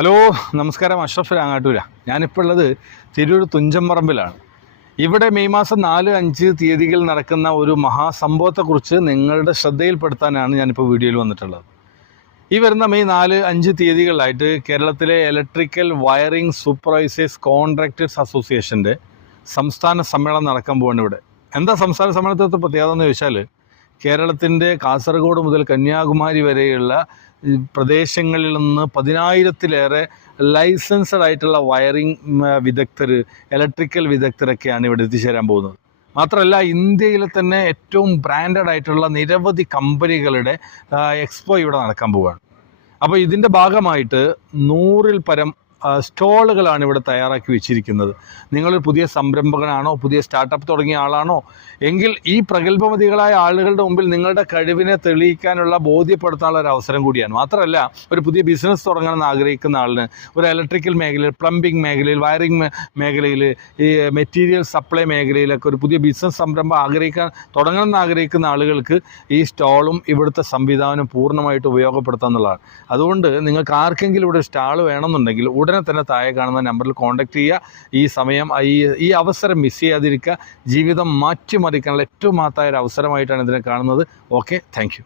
Hello നമസ്കാരം, അഷ്റഫ് രാങ്ങാട്ടൂര. ഞാനിപ്പോൾ ഉള്ളത് തിരൂർ തുഞ്ചംപറമ്പിലാണ്. ഇവിടെ മെയ് മാസം 4-5 തീയതികളിൽ നടക്കുന്ന ഒരു മഹാസംഭവത്തെക്കുറിച്ച് നിങ്ങളുടെ ശ്രദ്ധയിൽപ്പെടുത്താനാണ് ഞാനിപ്പോൾ വീഡിയോയിൽ വന്നിട്ടുള്ളത്. ഈ വരുന്ന മെയ് 4-5 തീയതികളിലായിട്ട് കേരളത്തിലെ ഇലക്ട്രിക്കൽ വയറിംഗ് സൂപ്പർവൈസേഴ്സ് കോൺട്രാക്ടേഴ്സ് അസോസിയേഷൻ്റെ സംസ്ഥാന സമ്മേളനം നടക്കാൻ പോവാണ് ഇവിടെ. എന്താ സംസ്ഥാന സമ്മേളനത്തെ പ്രത്യേകത എന്ന് ചോദിച്ചാൽ, കേരളത്തിൻ്റെ കാസർഗോഡ് മുതൽ കന്യാകുമാരി വരെയുള്ള പ്രദേശങ്ങളിൽ നിന്ന് 10,000-ലേറെ ലൈസൻസഡ് ആയിട്ടുള്ള വയറിംഗ് വിദഗ്ധർ, ഇലക്ട്രിക്കൽ വിദഗ്ധരൊക്കെയാണ് ഇവിടെ എത്തിച്ചേരാൻ പോകുന്നത്. മാത്രമല്ല, ഇന്ത്യയിലെ തന്നെ ഏറ്റവും ബ്രാൻഡഡ് ആയിട്ടുള്ള നിരവധി കമ്പനികളുടെ എക്സ്പോ ഇവിടെ നടക്കാൻ പോവുകയാണ്. അപ്പോൾ ഇതിൻ്റെ ഭാഗമായിട്ട് 100-ൽ പരം സ്റ്റോളുകളാണ് ഇവിടെ തയ്യാറാക്കി വെച്ചിരിക്കുന്നത്. നിങ്ങളൊരു പുതിയ സംരംഭകനാണോ, പുതിയ സ്റ്റാർട്ടപ്പ് തുടങ്ങിയ ആളാണോ എങ്കിൽ ഈ പ്രഗത്ഭമതികളായ ആളുകളുടെ മുമ്പിൽ നിങ്ങളുടെ കഴിവിനെ തെളിയിക്കാനുള്ള ബോധ്യപ്പെടുത്താനുള്ള ഒരു അവസരം കൂടിയാണ്. മാത്രമല്ല, ഒരു പുതിയ ബിസിനസ് തുടങ്ങണമെന്ന് ആഗ്രഹിക്കുന്ന ആളിന് ഒരു ഇലക്ട്രിക്കൽ മേഖലയിൽ, പ്ലംബിംഗ് മേഖലയിൽ, വയറിംഗ് മേഖലയിൽ, ഈ മെറ്റീരിയൽ സപ്ലൈ മേഖലയിലൊക്കെ ഒരു പുതിയ ബിസിനസ് സംരംഭം തുടങ്ങണമെന്ന് ആഗ്രഹിക്കുന്ന ആളുകൾക്ക് ഈ സ്റ്റോളും ഇവിടുത്തെ സംവിധാനം പൂർണ്ണമായിട്ട് ഉപയോഗപ്പെടുത്താമെന്നുള്ളതാണ്. അതുകൊണ്ട് നിങ്ങൾക്ക് ആർക്കെങ്കിലും ഇവിടെ സ്റ്റാൾ വേണമെന്നുണ്ടെങ്കിൽ ഉടനെ തന്നെ താഴെ കാണുന്ന നമ്പറിൽ കോൺടാക്ട് ചെയ്യുക. ഈ സമയം ഈ അവസരം മിസ് ചെയ്യാതിരിക്കുക. ജീവിതം മാറ്റിമറിക്കാനുള്ള ഏറ്റവും മഹത്തായ ഒരു അവസരമായിട്ടാണ് ഇതിനെ കാണുന്നത്. Okay, thank you.